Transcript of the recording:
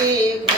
give